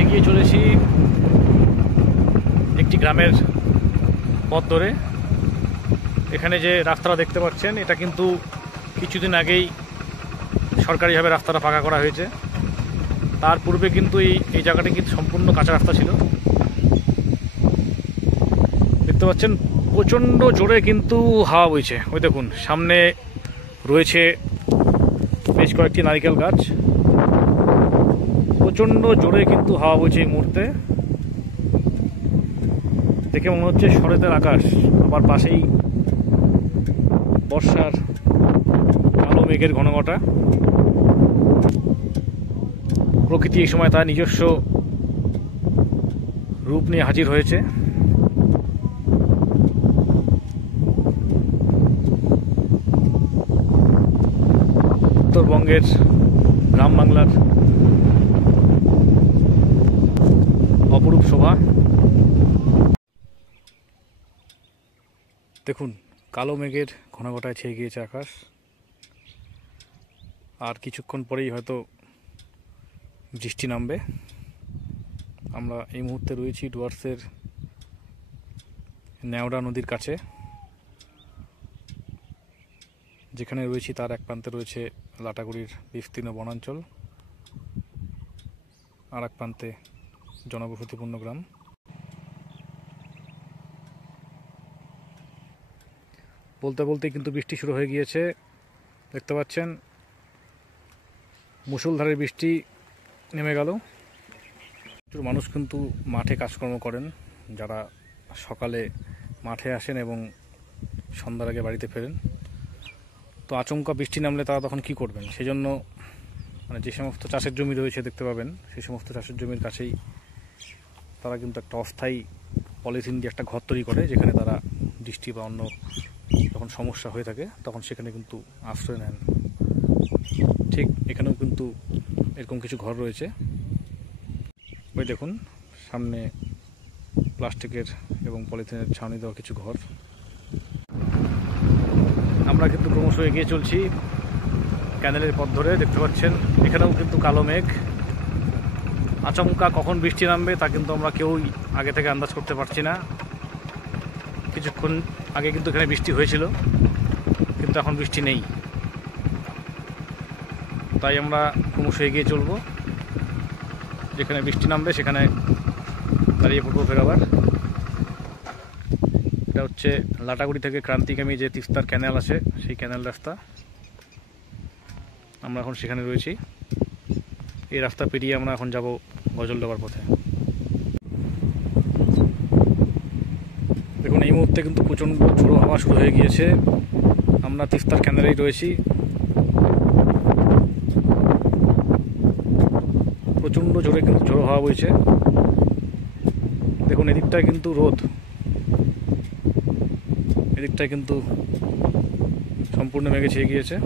এগিয়ে চলেছি একটি গ্রামের পথ ধরে। এখানে যে রাস্তাটা দেখতে পাচ্ছেন এটা কিন্তু কিছুদিন আগেই সরকারিভাবে রাস্তাটা পাকা করা হয়েছে। তার পূর্বে কিন্তু এই জায়গাটা কিন্তু সম্পূর্ণ কাঁচা রাস্তা ছিল। দেখতে পাচ্ছেন প্রচণ্ড জোরে কিন্তু হাওয়া বইছে। ওই দেখুন সামনে রয়েছে বেশ কয়েকটি নারিকেল গাছ। প্রচণ্ড জোরে কিন্তু হাওয়া বইছে এই মুহূর্তে। দেখে মনে হচ্ছে শরতের আকাশ, আবার পাশেই বর্ষার কালো মেঘের ঘনঘটা। প্রকৃতি এই সময় তার নিজস্ব রূপ নিয়ে হাজির হয়েছে। উত্তরবঙ্গের গ্রাম বাংলার অপরূপ শোভা। দেখুন কালো মেঘের ঘনঘটায় ছেয়ে গিয়েছে আকাশ। আর কিছুক্ষণ পরেই হয়তো বৃষ্টি নামবে। আমরা এই মুহূর্তে রয়েছি ডুয়ার্সের নেওড়া নদীর কাছে, যেখানে রয়েছি তার এক প্রান্তে রয়েছে লাটাগুড়ির বিস্তীর্ণ বনাঞ্চল, আর এক প্রান্তে জনবসতিপূর্ণ গ্রাম। বলতে বলতে কিন্তু বৃষ্টি শুরু হয়ে গিয়েছে। দেখতে পাচ্ছেন মুষলধারের বৃষ্টি নেমে গেল। প্রচুর মানুষ কিন্তু মাঠে কাজকর্ম করেন, যারা সকালে মাঠে আসেন এবং সন্ধ্যার আগে বাড়িতে ফেরেন। তো আচমকা বৃষ্টি নামলে তারা তখন কি করবেন, সেই জন্য মানে যে সমস্ত চাষের জমি রয়েছে দেখতে পাবেন, সেই সমস্ত চাষের জমির কাছেই তারা কিন্তু একটা অস্থায়ী পলিথিন দিয়ে একটা ঘর তৈরি করে, যেখানে তারা বৃষ্টি বা অন্য যখন সমস্যা হয়ে থাকে তখন সেখানে কিন্তু আশ্রয় নেন। ঠিক এখানেও কিন্তু এরকম কিছু ঘর রয়েছে। ওই দেখুন সামনে প্লাস্টিকের এবং পলিথিনের ছাউনি দেওয়া কিছু ঘর। আমরা কিন্তু ক্রমশ এগিয়ে চলছি ক্যানেলের পথ ধরে। দেখতে পাচ্ছেন এখানেও কিন্তু কালো মেঘ। আচমকা কখন বৃষ্টি নামবে তা কিন্তু আমরা কেউই আগে থেকে আন্দাজ করতে পারছি না। কিছুক্ষণ আগে কিন্তু এখানে বৃষ্টি হয়েছিল, কিন্তু এখন বৃষ্টি নেই। তাই আমরা ক্রমশ এগিয়ে চলব। যেখানে বৃষ্টি নামবে সেখানে দাঁড়িয়ে পড়বো ফের আবার। এটা হচ্ছে লাটাগুড়ি থেকে ক্রান্তিগামী যে তিস্তার ক্যানেল আছে, সেই ক্যানেল রাস্তা। আমরা এখন সেখানে রয়েছি। এই রাস্তা পেরিয়ে আমরা এখন যাব গজলডোবার পথে। দেখুন এই মুহূর্তে কিন্তু প্রচণ্ড ঝোড়ো হাওয়া শুরু হয়ে গিয়েছে। আমরা তিস্তার ক্যানেলেই রয়েছি। প্রচণ্ড জোরে কিন্তু ঝোড়ো হাওয়া বইছে। দেখুন এদিকটায় কিন্তু রোদ, এদিকটায় কিন্তু সম্পূর্ণ মেঘে ছেয়ে গিয়েছে।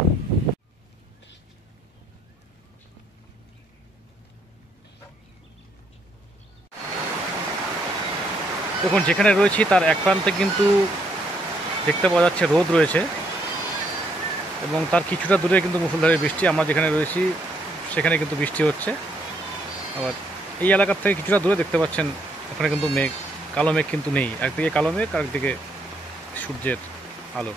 দেখুন যেখানে রয়েছি তার এক প্রান্তে কিন্তু দেখতে পাওয়া যাচ্ছে রোদ রয়েছে, এবং তার কিছুটা দূরে কিন্তু মুষলধারে বৃষ্টি। আমরা যেখানে রয়েছি সেখানে কিন্তু বৃষ্টি হচ্ছে। আবার এই এলাকার থেকে কিছুটা দূরে দেখতে পাচ্ছেন ওখানে কিন্তু মেঘ, কালো মেঘ কিন্তু নেই। একদিকে কালো মেঘ আর একদিকে সূর্যের আলো।